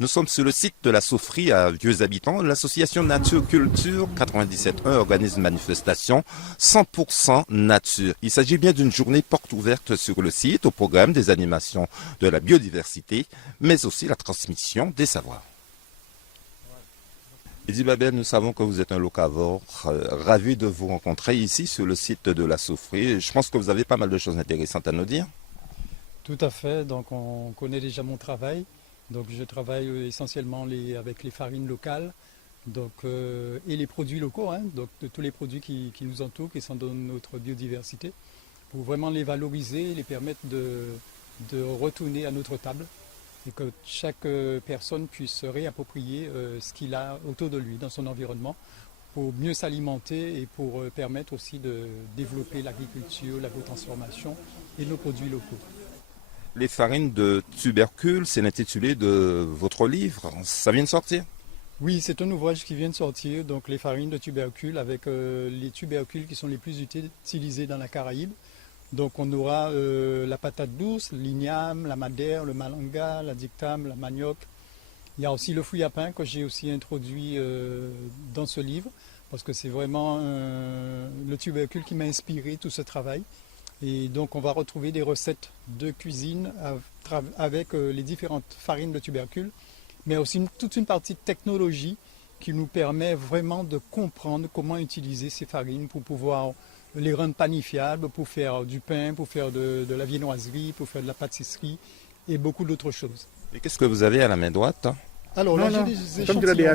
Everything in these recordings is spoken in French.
Nous sommes sur le site de la Saufferie à Vieux-Habitants. L'association Nature Culture 97.1 organise une manifestation 100% nature. Il s'agit bien d'une journée porte ouverte sur le site au programme des animations de la biodiversité, mais aussi la transmission des savoirs. Eddy Babel, nous savons que vous êtes un locavore. Ravi de vous rencontrer ici sur le site de la Saufferie. Je pense que vous avez pas mal de choses intéressantes à nous dire. Tout à fait, donc on connaît déjà mon travail. Donc je travaille essentiellement avec les farines locales et les produits locaux, hein, donc de tous les produits qui nous entourent, qui sont dans notre biodiversité, pour vraiment les valoriser, les permettre de retourner à notre table et que chaque personne puisse se réapproprier ce qu'il a autour de lui, dans son environnement, pour mieux s'alimenter et pour permettre aussi de développer l'agriculture, l'agrotransformation et nos produits locaux. Les farines de tubercules, c'est l'intitulé de votre livre. Ça vient de sortir? Oui, c'est un ouvrage qui vient de sortir, donc les farines de tubercules avec les tubercules qui sont les plus utilisés dans la Caraïbe. Donc on aura la patate douce, l'igname, la madère, le malanga, la dictame, la manioc. Il y a aussi le fouille à pain que j'ai aussi introduit dans ce livre parce que c'est vraiment le tubercule qui m'a inspiré tout ce travail. Et donc on va retrouver des recettes de cuisine avec les différentes farines de tubercules, mais aussi toute une partie de technologie qui nous permet vraiment de comprendre comment utiliser ces farines pour pouvoir les rendre panifiables, pour faire du pain, pour faire de la viennoiserie, pour faire de la pâtisserie et beaucoup d'autres choses. Et qu'est-ce que vous avez à la main droite? Alors là, j'ai des échantillons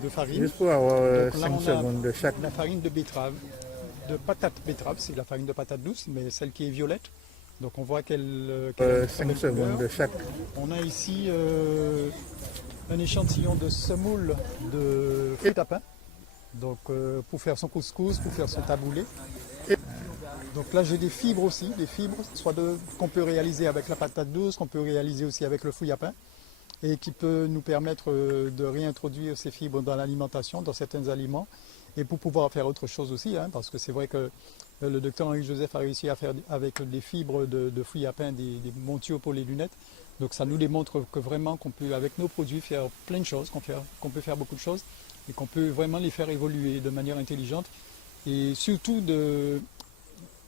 de farine. Juste pour avoir Donc là, 5 on a secondes de chaque. la farine de betterave, de patate betterave, c'est la farine de patate douce, mais celle qui est violette. Donc on voit qu'elle 5 secondes de chaque. On a ici un échantillon de semoule de fruits à pain, donc pour faire son couscous, pour faire son taboulé. Donc là j'ai des fibres aussi, qu'on peut réaliser avec la patate douce, qu'on peut réaliser aussi avec le fouille à pain, et qui peut nous permettre de réintroduire ces fibres dans l'alimentation, dans certains aliments, et pour pouvoir faire autre chose aussi, hein, parce que c'est vrai que le docteur Henri-Joseph a réussi à faire avec des fibres de fouille à pain des montures pour les lunettes. Donc ça nous démontre que vraiment qu'on peut avec nos produits faire plein de choses, qu'on peut faire beaucoup de choses et qu'on peut vraiment les faire évoluer de manière intelligente et surtout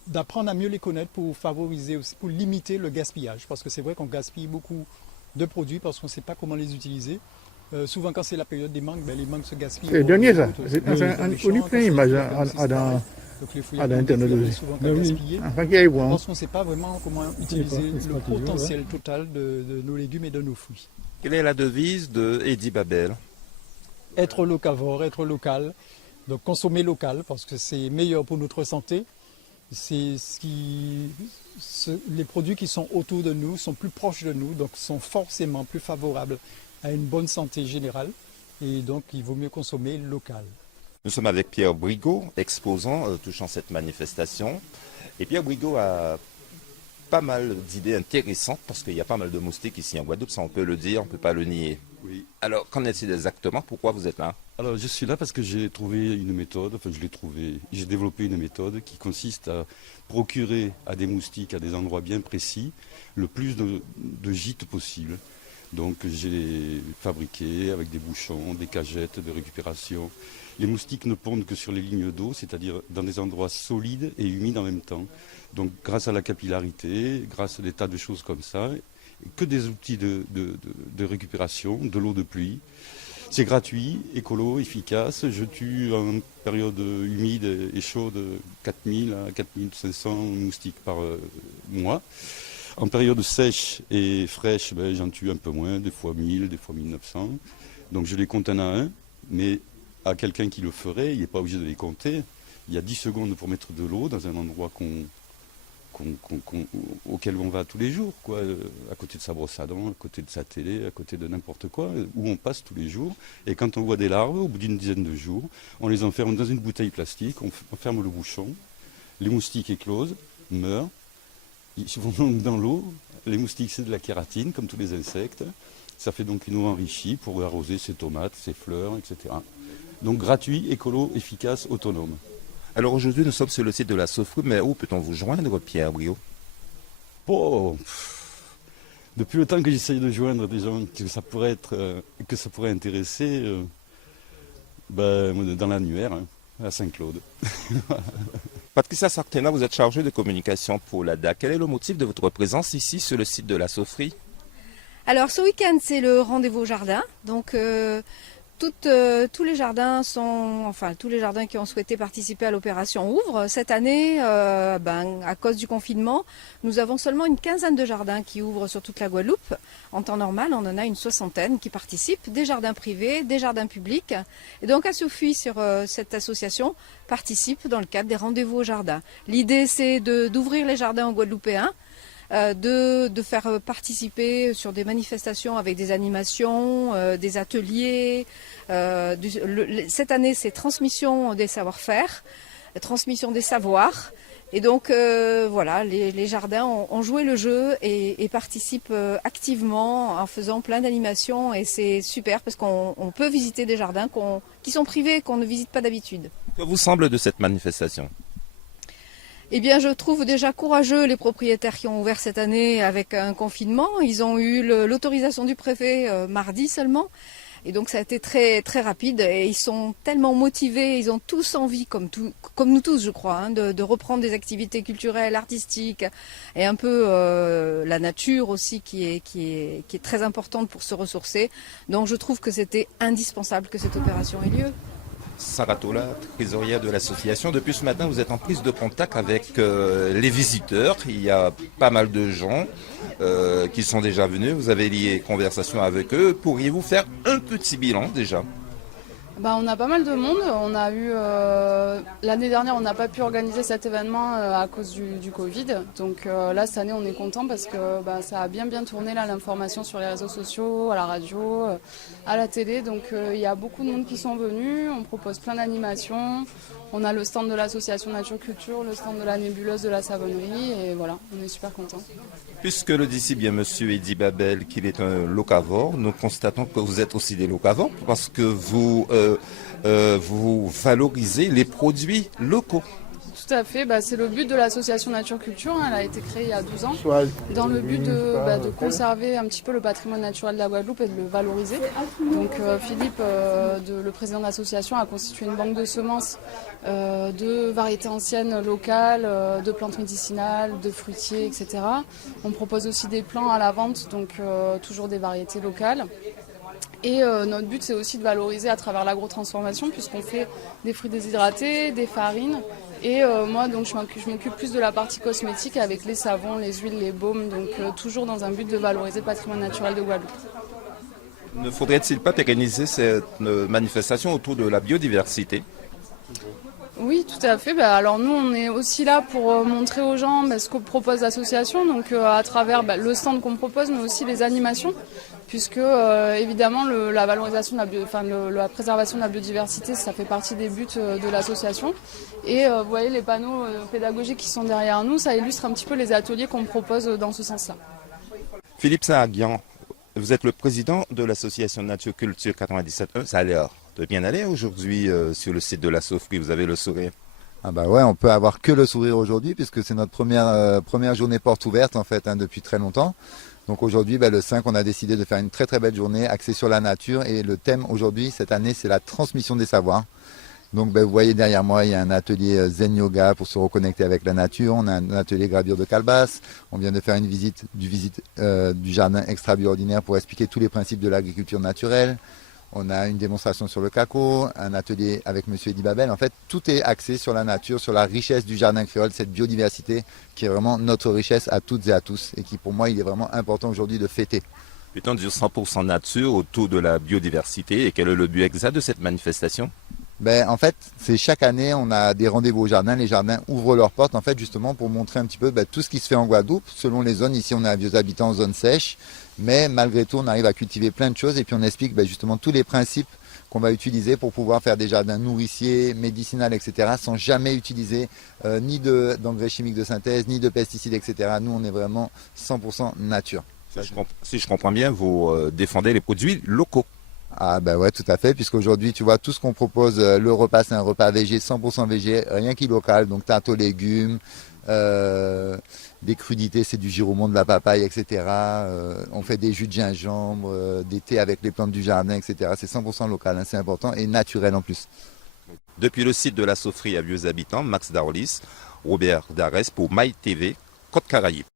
d'apprendre à mieux les connaître pour favoriser aussi, pour limiter le gaspillage. Parce que c'est vrai qu'on gaspille beaucoup de produits parce qu'on ne sait pas comment les utiliser. Souvent quand c'est la période des mangues, les mangues se gaspillent. C'est dernier ça. On y plein d'image à l'interne. Souvent gaspillé. Parce qu'on ne sait pas vraiment comment utiliser le potentiel total de nos légumes et de nos fruits. Quelle est la devise de Eddy Babel? Être locavore, être local, donc consommer local parce que c'est meilleur pour notre santé. Les produits qui sont autour de nous sont plus proches de nous, donc sont forcément plus favorables à une bonne santé générale. Et donc il vaut mieux consommer local. Nous sommes avec Pierre Brigot, exposant touchant cette manifestation. Et Pierre Brigot a pas mal d'idées intéressantes parce qu'il y a pas mal de moustiques ici en Guadeloupe, ça on peut le dire, on ne peut pas le nier. Oui. Alors, qu'en est-il exactement? Pourquoi vous êtes là? Alors je suis là parce que j'ai trouvé une méthode, j'ai développé une méthode qui consiste à procurer à des moustiques, à des endroits bien précis, le plus de gîtes possible. Donc j'ai fabriqué avec des bouchons, des cagettes de récupération. Les moustiques ne pondent que sur les lignes d'eau, c'est-à-dire dans des endroits solides et humides en même temps. Donc grâce à la capillarité, grâce à des tas de choses comme ça, que des outils de récupération, de l'eau de pluie. C'est gratuit, écolo, efficace. Je tue en période humide et chaude 4000 à 4500 moustiques par mois. En période sèche et fraîche, j'en tue un peu moins, des fois 1000, des fois 1900. Donc je les compte un à un, mais à quelqu'un qui le ferait, il n'est pas obligé de les compter. Il y a 10 secondes pour mettre de l'eau dans un endroit auquel on va tous les jours, quoi, à côté de sa brosse à dents, à côté de sa télé, à côté de n'importe quoi, où on passe tous les jours. Et quand on voit des larves, au bout d'une dizaine de jours, on les enferme dans une bouteille plastique, on ferme le bouchon, les moustiques éclosent, meurent, ils vont donc dans l'eau. Les moustiques, c'est de la kératine, comme tous les insectes. Ça fait donc une eau enrichie pour arroser ses tomates, ses fleurs, etc. Donc gratuit, écolo, efficace, autonome. Alors aujourd'hui, nous sommes sur le site de la Saufferie, mais où peut-on vous joindre, Pierre Brigot? Bon, depuis le temps que j'essaye de joindre des gens que ça pourrait intéresser, dans l'annuaire, hein, à Saint-Claude. Patricia Sartena, vous êtes chargée de communication pour l'ADA. Quel est le motif de votre présence ici sur le site de la Sofri? Alors ce week-end c'est le rendez-vous au jardin, donc tous les jardins tous les jardins qui ont souhaité participer à l'opération ouvrent. Cette année, à cause du confinement, nous avons seulement une quinzaine de jardins qui ouvrent sur toute la Guadeloupe. En temps normal, on en a une 60aine qui participent, des jardins privés, des jardins publics. Et donc à Sophie, sur cette association, participe dans le cadre des rendez-vous au jardin. L'idée c'est d'ouvrir les jardins aux Guadeloupéens, de faire participer sur des manifestations avec des animations, des ateliers. Cette année, c'est transmission des savoir-faire, transmission des savoirs. Et donc, les jardins ont joué le jeu et participent activement en faisant plein d'animations. Et c'est super parce qu'on peut visiter des jardins qui sont privés, qu'on ne visite pas d'habitude. Que vous semble de cette manifestation? Eh bien, je trouve déjà courageux les propriétaires qui ont ouvert cette année avec un confinement. Ils ont eu l'autorisation du préfet mardi seulement. Et donc, ça a été très, très rapide. Et ils sont tellement motivés, ils ont tous envie, comme nous tous, je crois, hein, de reprendre des activités culturelles, artistiques et un peu la nature aussi qui est très importante pour se ressourcer. Donc, je trouve que c'était indispensable que cette opération ait lieu. Sarah Tola, trésorière de l'association. Depuis ce matin, vous êtes en prise de contact avec les visiteurs. Il y a pas mal de gens qui sont déjà venus. Vous avez lié conversation avec eux. Pourriez-vous faire un petit bilan déjà? On a pas mal de monde. On a eu l'année dernière, on n'a pas pu organiser cet événement à cause du Covid. Donc là, cette année, on est content parce que ça a bien tourné là, l'information sur les réseaux sociaux, à la radio, à la télé. Donc il y a beaucoup de monde qui sont venus. On propose plein d'animations. On a le stand de l'association Nature Culture, le stand de la nébuleuse de la savonnerie. Et voilà, on est super contents. Puisque le dit si bien monsieur Eddy Babel qu'il est un locavore, nous constatons que vous êtes aussi des locavores parce que vous valorisez les produits locaux. Tout à fait, c'est le but de l'association Nature Culture, hein. Elle a été créée il y a 12 ans, dans le but de conserver un petit peu le patrimoine naturel de la Guadeloupe et de le valoriser. Donc Philippe, le président de l'association, a constitué une banque de semences de variétés anciennes locales, de plantes médicinales, de fruitiers, etc. On propose aussi des plants à la vente, donc toujours des variétés locales. Et notre but, c'est aussi de valoriser à travers l'agrotransformation, puisqu'on fait des fruits déshydratés, des farines. Et moi, donc, je m'occupe plus de la partie cosmétique avec les savons, les huiles, les baumes, donc toujours dans un but de valoriser le patrimoine naturel de Guadeloupe. Ne faudrait-il pas pérenniser cette manifestation autour de la biodiversité? Oui, tout à fait. Alors nous, on est aussi là pour montrer aux gens ce que propose l'association, donc à travers le stand qu'on propose, mais aussi les animations, puisque évidemment la valorisation de la préservation de la biodiversité, ça fait partie des buts de l'association. Et vous voyez les panneaux pédagogiques qui sont derrière nous, ça illustre un petit peu les ateliers qu'on propose dans ce sens-là. Philippe Sahagian, vous êtes le président de l'association Nature Culture 97.1. Ça a l'air de bien aller aujourd'hui sur le site de la Sofri, vous avez le sourire. Ouais, on peut avoir que le sourire aujourd'hui puisque c'est notre première journée porte ouverte en fait depuis très longtemps. Donc aujourd'hui, le 5, on a décidé de faire une très très belle journée axée sur la nature et le thème aujourd'hui, cette année, c'est la transmission des savoirs. Donc vous voyez derrière moi, il y a un atelier Zen Yoga pour se reconnecter avec la nature. On a un atelier gravure de calebasse. On vient de faire une visite du jardin extraordinaire pour expliquer tous les principes de l'agriculture naturelle. On a une démonstration sur le cacao, un atelier avec monsieur Eddy Babel. En fait, tout est axé sur la nature, sur la richesse du jardin créole, cette biodiversité qui est vraiment notre richesse à toutes et à tous et qui pour moi, il est vraiment important aujourd'hui de fêter. Peut-on dire 100% nature autour de la biodiversité et quel est le but exact de cette manifestation? En fait, c'est chaque année, on a des rendez-vous au jardin. Les jardins ouvrent leurs portes, en fait, justement, pour montrer un petit peu tout ce qui se fait en Guadeloupe. Selon les zones, ici, on est à Vieux-Habitants en zone sèche. Mais malgré tout, on arrive à cultiver plein de choses. Et puis, on explique justement tous les principes qu'on va utiliser pour pouvoir faire des jardins nourriciers, médicinaux, etc. sans jamais utiliser ni d'engrais chimiques de synthèse, ni de pesticides, etc. Nous, on est vraiment 100% nature. Si je comprends bien, vous défendez les produits locaux. Ouais, tout à fait, puisqu'aujourd'hui, tu vois, tout ce qu'on propose, le repas, c'est un repas végé, 100% végé, rien qui local, donc tarte aux légumes, Des crudités, c'est du giromon, de la papaye, etc. On fait des jus de gingembre, des thés avec les plantes du jardin, etc. C'est 100% local, hein, c'est important et naturel en plus. Depuis le site de la Soufri à Vieux Habitants, Max Darlis, Robert Darès pour MyTV, Côte Caraïbe.